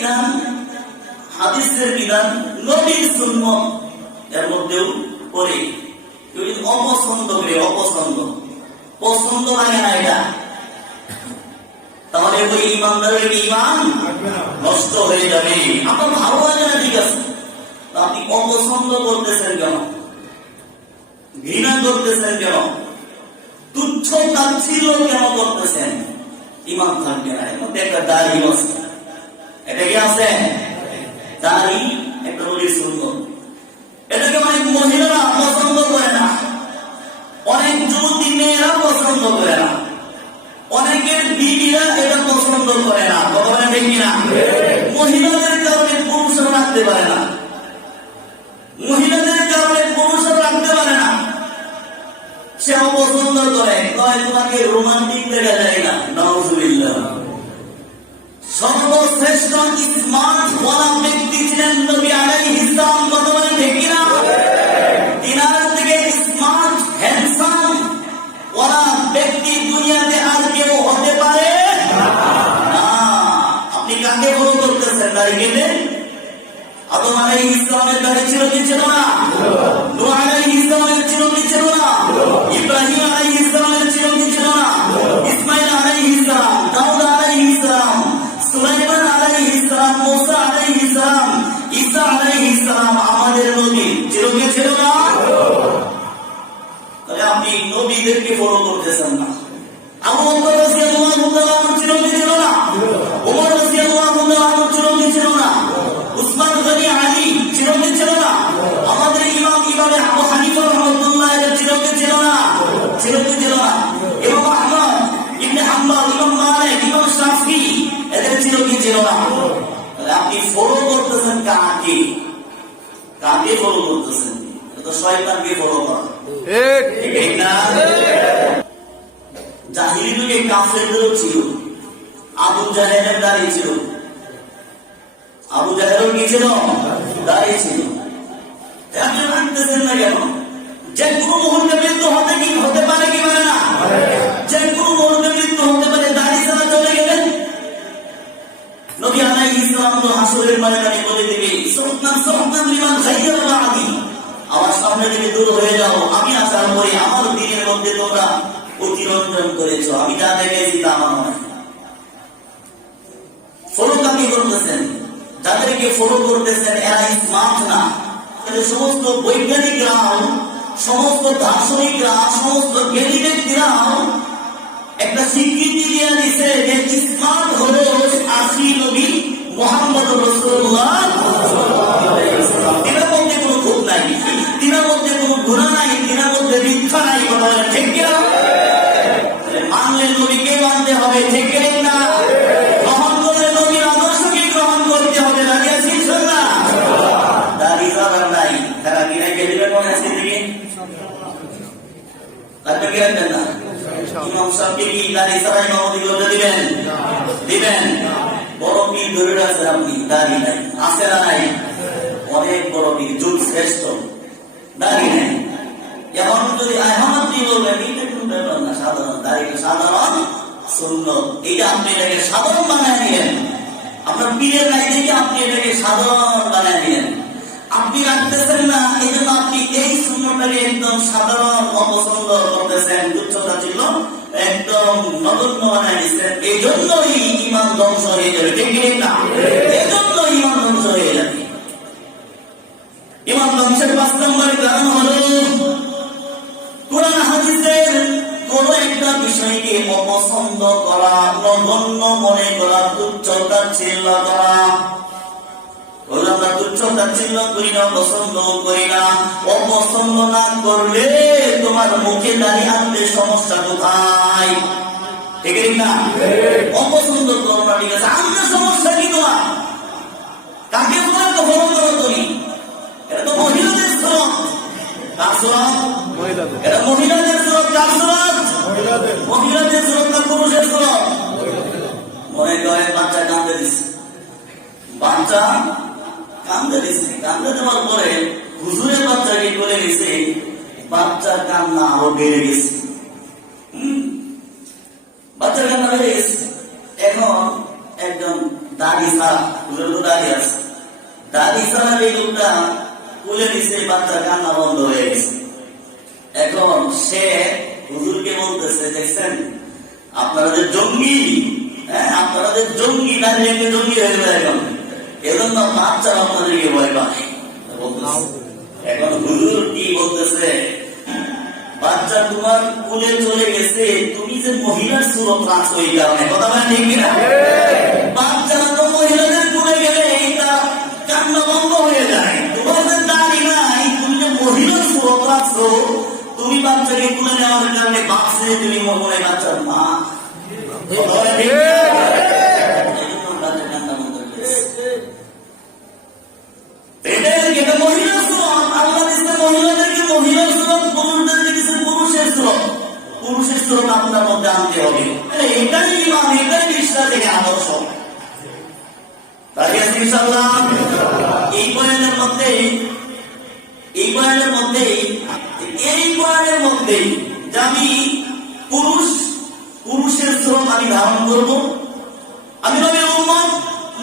বিধান, হাদিসের বিধান, নবীর সুন্নাত এর মধ্যেও পড়ে কেউ যদি অপছন্দ করে, পছন্দ লাগে না এটা, তাহলে ওই ইমানদারের ইমান নষ্ট হয়ে যাবে। আপনার ভালো লাগে না, ঠিক আছে, আপনি অপছন্দ করতেছেন কেন, ঘৃণা করতেছেন কেন, তুচ্ছ তাচ্ছিল্য কেন করতেছেন? ইমান থাকবে না। এর মধ্যে একটা দাড়ি আছে, এটা কি আছে? দাড়ি একটা নবীর সুন্নাত। এটাকে অনেক মহিলারা পছন্দ করে না, অনেক যুবতী মেয়েরা পছন্দ করে না, অনেকের বিবিরা এটা পছন্দ করে না। কথা বলে দেখি না? মহিলাদের কারণে পুরুষরা রাখতে পারে না, মহিলাদের কারণে পুরুষরা রাখতে পারে না। সে অপছন্দ করে, কয় তোমাকে রোমান্টিক দেখা যায় না। নাউজুবিল্লাহ। সর্বশ্রেষ্ঠ স্মার্ট ওয়ালা ব্যক্তি ছিলেন নবী আলাইহিস সালাম। কথা বলে দেখি না? তিনার থেকে স্মার্ট হ্যান্ডসাম ওয়ালা ব্যক্তি দুনিয়াতে আর কেউ হতে পারে না। আপনি কাকে ফলো করতেছেন? দাড়ি কেটে? আদম আলাইহিস সালামের দাড়ি ছিল কি ছিল না? নূহ আলাইহিস সালামের ছিল কি ছিল না? ইব্রাহিম আলাইহিস সালামের ছিল কি ছিল না? ইসমাঈল আলাইহিস সালাম, দাউদ আলাইহিস সালাম, সুলাইমান আলাইহিস সালাম, মুসা আলাইহিস সালাম, ঈসা আলাইহিস সালাম আমাদের নবী ছিল কি ছিল না? তাহলে আপনি নবীদেরকে ফলো করতেছেন না। আবু বকর রাদিয়াল্লাহু তাআলা ছিল কি ছিল না? ওমর রাদিয়াল্লাহু তাআলা ছিল কি ছিল না? উসমান গনি আলী ছিল কি ছিল না? আমাদের ইমাম আবু হানিফা রাহমাতুল্লাহ আলাইহি ছিল কি ছিল না? ছিল কি ছিল না? ইমাম আহমদ ইবনে হাম্বল, ইমাম মালিক, ইমাম শাফি এদের ছিল কি ছিল না? তাহলে আপনি ফলো করতেছেন কাকে? কাকে ফলো করতেছেন? এটা তো শয়তানকে ফলো করা। ঠিক না? জাহিলি যুগে কাফেরদেরও ছিল, আবু জাহেলের দাড়ি ছিল, আবু জাহেলের কি ছিল? দাড়ি ছিল। আপনি মানতেছেন না কেন? যে কোনো মুহূর্তে মৃত্যু হতে পারে কি পারে না? যে কোনো মুহূর্তে মৃত্যু হতে পারে। দাড়ি ছাড়া চলে গেলেন নবী আলাইহিস সালাম তো হাসরের ময়দানে বলে দিবে, সুবহান লিমান গায়্যারা বাদি, আমার সামনে থেকে দূর হয়ে যাও, আমি আসার পরে আমার দিনের মধ্যে তোমরা অতিরঞ্জন করেছো, আমি যা দেখেছি তা আমার নয়। ফলো কাকে করতেছেন? যাদেরকে ফলো করতেছেন এরা স্মার্ট না। সমস্ত বৈজ্ঞানিকরাও, সমস্ত দার্শনিকরা, সমস্ত জ্ঞানী ব্যক্তিরাও একটা স্বীকৃতি দিয়ে দিচ্ছে যে স্মার্ট হলো আশি নবী মুহাম্মদ রাসূলুল্লাহ। তিনার মধ্যে কোনো খুঁত নাই, তিনার মধ্যে কোনো গুনাহ নাই, তিনার মধ্যে মিথ্যা নাই। কথা বলেন ঠিক কিনা? মানলে নবীকে মানতে হবে, ঠিক কিনা? গ্রহণ করলে নবীর আদর্শকে গ্রহণ করতে হবে। রাজি আছি ইনশাআল্লাহ? দাড়ি যাবার নাই, তারা কি রেখে দিবেন মনে আছে দিকে? তাহলে কি রাখবেন না? ইমাম সাহেবকে কি দাড়ি ছাড়াই ইমামতি করতে দিবেন? দিবেন? বড় পীর ধরে আছেন আপনি, দাড়ি নাই, আছে না নাই? অনেক বড় পীর, যুগ শ্রেষ্ঠ, দাড়ি নাই। এখন যদি এখন আপনি বলবেন এটা কোন ব্যাপার না, সাধারণ দাড়ি, সাধারণ সুন্নাত, এইটা আপনি এটাকে সাধারণ বানায় নিলেন। আপনার পীরের নাই দেখে আপনি এটাকে সাধারণ বানায় নিলেন। আপনি রাখতেছেন না, এই জন্য আপনি এই সুন্নতটাকে একদম সাধারণ অপছন্দ করতেছেন, তুচ্ছতা ছিল একদম নগণ্য বানায় নিচ্ছেন। এই জন্যই ইমান ধ্বংস হয়ে যাবে, ঠিক না? এই জন্য ইমান ধ্বংস হয়ে যাবে। ইমান ধ্বংসের 5 নম্বর কারণ হলো কোরআন হাদিসের কোন একটা বিষয়কে অপছন্দ করা, নগণ্য মনে করা, তুচ্ছ-তাচ্ছিল্য করা। আমরা তুচ্ছ-তাচ্ছিল্য করি না, পছন্দ করি না। অপছন্দ না করলে তোমার মুখে দাঁড়িয়ে আনতে সমস্যা কোথায়? ঠিক না? অপছন্দ করো না, ঠিক আছে, আনতে সমস্যা কি তোমার? কাকে তোমার তো ফলো করো তুমি? এটা তো মহিলাদের স্রোত। কার স্রোত? এটা মহিলাদের স্রোত। কার স্রোত? মহিলাদের স্রোত না পুরুষের স্রোত? মনে করে বাচ্চা কান্দে দিচ্ছে, বাচ্চা কান্দে দিচ্ছে, কান্দে দেওয়ার পরে হুজুরের বাচ্চাকে করে গেছে, বাচ্চার কান্না আরো বেড়ে গেছে। বাচ্চার কান্না বেড়ে গেছে। এখন একজন দাঁড়িয়ে দাড়ি ছাড়া, হুজুর তো দাড়ি আছে, দাড়ি ছাড়া এই লোকটা কোলে নিচে বাচ্চা কান্না বন্ধ হয়ে গেছে। এখন সে হুজুরকে বলতেছে, দেখছেন আপনারা যে জঙ্গি, হ্যাঁ আপনারা যে জঙ্গি, দাঁড়িয়ে জঙ্গি হয়ে যায়, এখন এজন্য বাচ্চারা আপনাদেরকে ভয় পায়। এখন হুজুর কি বলতেছে, বাচ্চা তোমার কোলে চলে গেছে, তুমি যে মহিলার সুরত রাখছো এই কারণে, কথা বলেন ঠিক কিনা? বাচ্চারা তো মহিলাদের কোলে গেলে এটা কান্না বন্ধ হয়ে যায়। তোমার যে দাড়ি নাই, তুমি যে মহিলার সুরত রাখছো, তুমি বাচ্চাকে কোলে নেওয়ার কারণে বাঁচছে, তুমি মনে বাচ্চার মা। এটা মহিলার সুরত, আল্লাহ দিচ্ছে মহিলাদেরকে মহিলার সুরত, পুরুষদেরকে দিচ্ছে পুরুষের সুরত। পুরুষের সুরত আপনার মধ্যে আনতে হবে, এটাই ইমান, এটাই বিশ্বাস, থেকে আদর্শ। এই বয়ানের মধ্যে যে আমি পুরুষের স্রোত আমি ধারণ করবো, আমি নবীর উম্মত,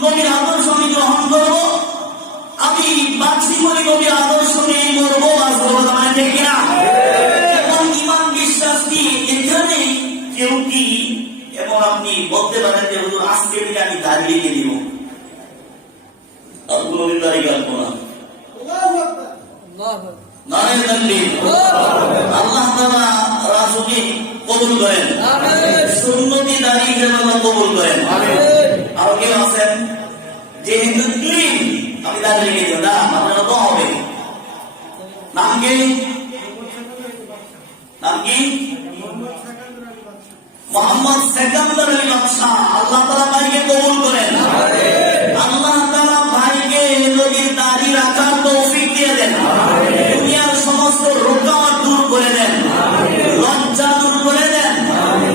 নবীর আদর্শ আমি গ্রহণ করবো, আমি বাঁচি বলি নবীর আদর্শ নিয়ে মরবো, বাঁচবো, মানে ঠিক কিনা? এখন ইমান বিশ্বাস কি এখানে কেউ কি এবং আপনি বলতে পারেন যে হুজুর আজকে থেকে আমি দাঁড়িয়ে রেখে দিব, নবীর দাঁড়িয়ে কাটবো না, আল্লাহ তাআলা রাসূলকে কবুল করেন, সুন্নতি দাঁড়িয়ে আল্লাহ কবুল করেন। আর কেউ আছেন যে হিন্দু ক্লিন, আমি দাঁড়িয়ে রেখে দিব না, আপনারা তো হবে। নাম কি? মোহাম্মদ সেকান্দার আলী বাদশা। আল্লাহ তাআলা ভাইকে কবুল করেন, আল্লাহ তাআলা ভাইকে নবীর দাড়ি রাখার তৌফিক দিয়ে দেন, দুনিয়ার সমস্ত রোগাওয়াত দূর করে দেন, লজ্জা দূর করে দেন,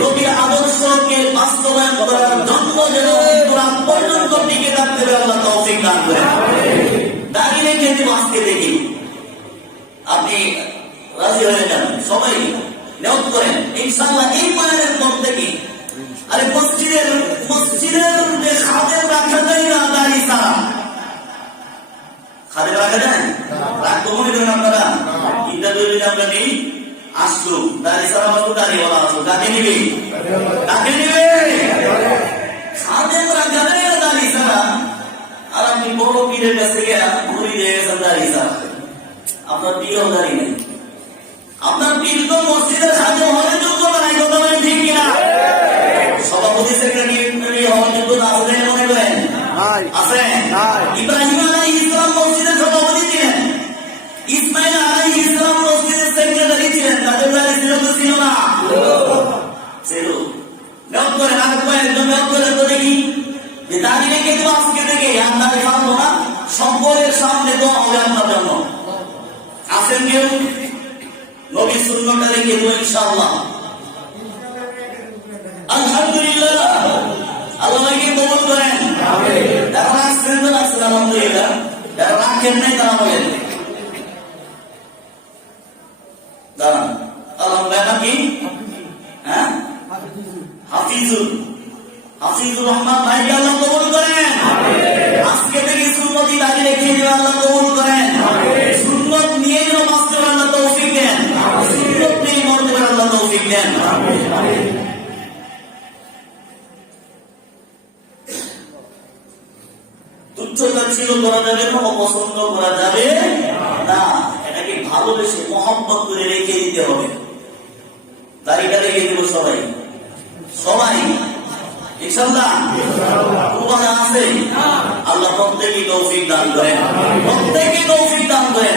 নবীর আদর্শকে বাস্তবায়ন করার জন্য যেন মৃত্যুর পর্যন্ত টিকে থাকতে পারে আল্লাহ তৌফিক দান করেন। দাড়ি রেখে দিব আজকে দেখি, আপনি রাজি হয়ে যান, সবাই নিয়ত করেন ইনশাআল্লাহ এই মায়ের পর থেকে। আরে মসজিদের যে খাদেম রাখা যায় না দাড়ি ছাড়া, খাদেম রাখা যায়, রাখবো মনে করেন আপনারা? ইন্টারভিউ আমরা নেই, আসলো দাড়ি ছাড়া, আমাকে দাড়িওয়ালা আসলো, কাকে নিবে? খাদেম রাখা যায় না দাড়ি ছাড়া, আর আপনি বড় পীরের কাছ থেকে ঘুরি দিয়ে গেছেন দাড়ি ছাড়া, আপনার পীরও দাড়ি নেই, আপনার পীর তো মসজিদের খাদেম হওয়ার যোগ্য নাই, কথা বলেন ঠিক কিনা? সভাপতি সেক্রেটারি হওয়ার যোগ্য আছে মনে করেন? আছে। ইব্রাহিম আলাইহিস সালাম মসজিদের সভাপতি ছিলেন, ইসমাইল আলাইহিস সালাম মসজিদের সেক্রেটারি ছিলেন, তাদের দাড়ি ছিল তো ছিল না? ছিল। নিয়ত করেন, আগে একদম নিয়ত করেন তো দেখি, যে দাড়ি রেখে দেবো আজকে থেকে, আর দাড়ি ছাড়বো না, সম্পর্কের সামনে তো হবে আপনার জন্য। আছেন কেউ? নবী সুন্নতটা রেখে দেবো ইনশাআল্লাহ। আলহামদুলিল্লাহ, আল্লাহকে কবুল করেন। যারা আসছেন তো আসছেন আলহামদুলিল্লাহ, যারা রাখেন নাই তারা বলেন দাঁড়ান। আলহামদুলিল্লাহ কি? হ্যাঁ, হাফিজুর রহমান ভাইকে আল্লাহ কবুল করেন। আজকে থেকে সুন্নতি দাঁড়িয়ে রেখে দেবে আল্লাহ কবুল করেন। সুন্নত নিয়ে যেন বাঁচতে পারে আল্লাহ তৌফিক দেন, সুন্নত নিয়ে মরতে পারে আল্লাহ তৌফিক দেন। তুচ্ছতা ছিল করা যাবে না, অপছন্দ করা যাবে না, এটাকে ভালোবেসে মহব্বত করে রেখে দিতে হবে। দাড়িটা রেখে দেব সবাই ইনশাআল্লাহ। উপায় আছে, আল্লাহ প্রত্যেককে তৌফিক দান করেন, প্রত্যেককে তৌফিক দান করেন।